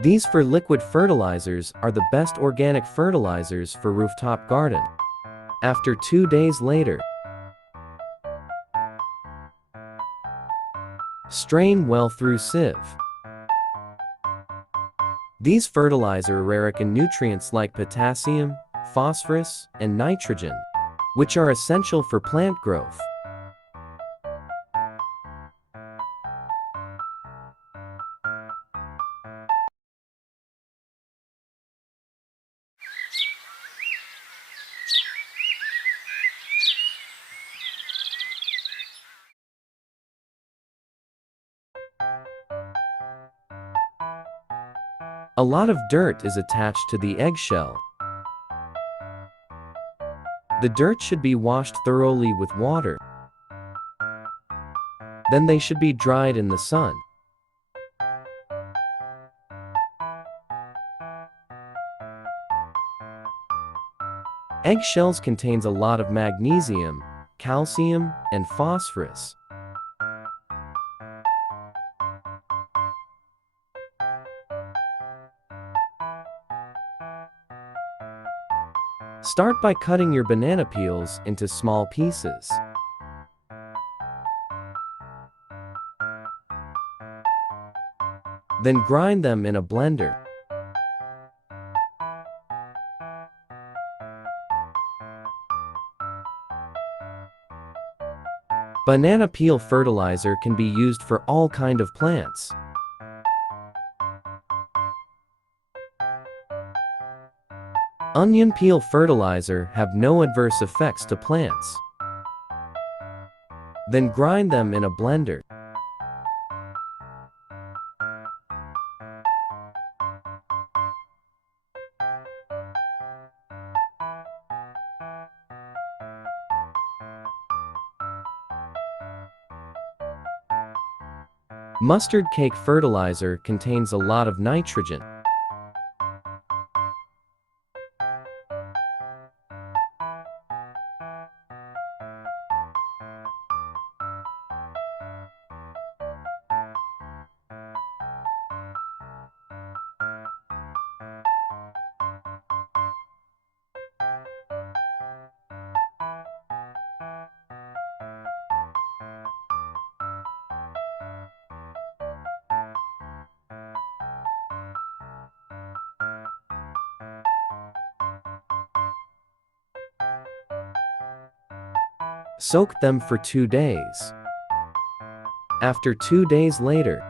These for liquid fertilizers are the best organic fertilizers for rooftop garden. After 2 days later, strain well through sieve. These fertilizer rarican nutrients like potassium, phosphorus, and nitrogen, which are essential for plant growth. A lot of dirt is attached to the eggshell. The dirt should be washed thoroughly with water. Then they should be dried in the sun. Eggshells contains a lot of magnesium, calcium, and phosphorus. Start by cutting your banana peels into small pieces. Then grind them in a blender. Banana peel fertilizer can be used for all kinds of plants. Onion peel fertilizer have no adverse effects to plants. Then grind them in a blender. Mustard cake fertilizer contains a lot of nitrogen. Soak them for 2 days. After 2 days later,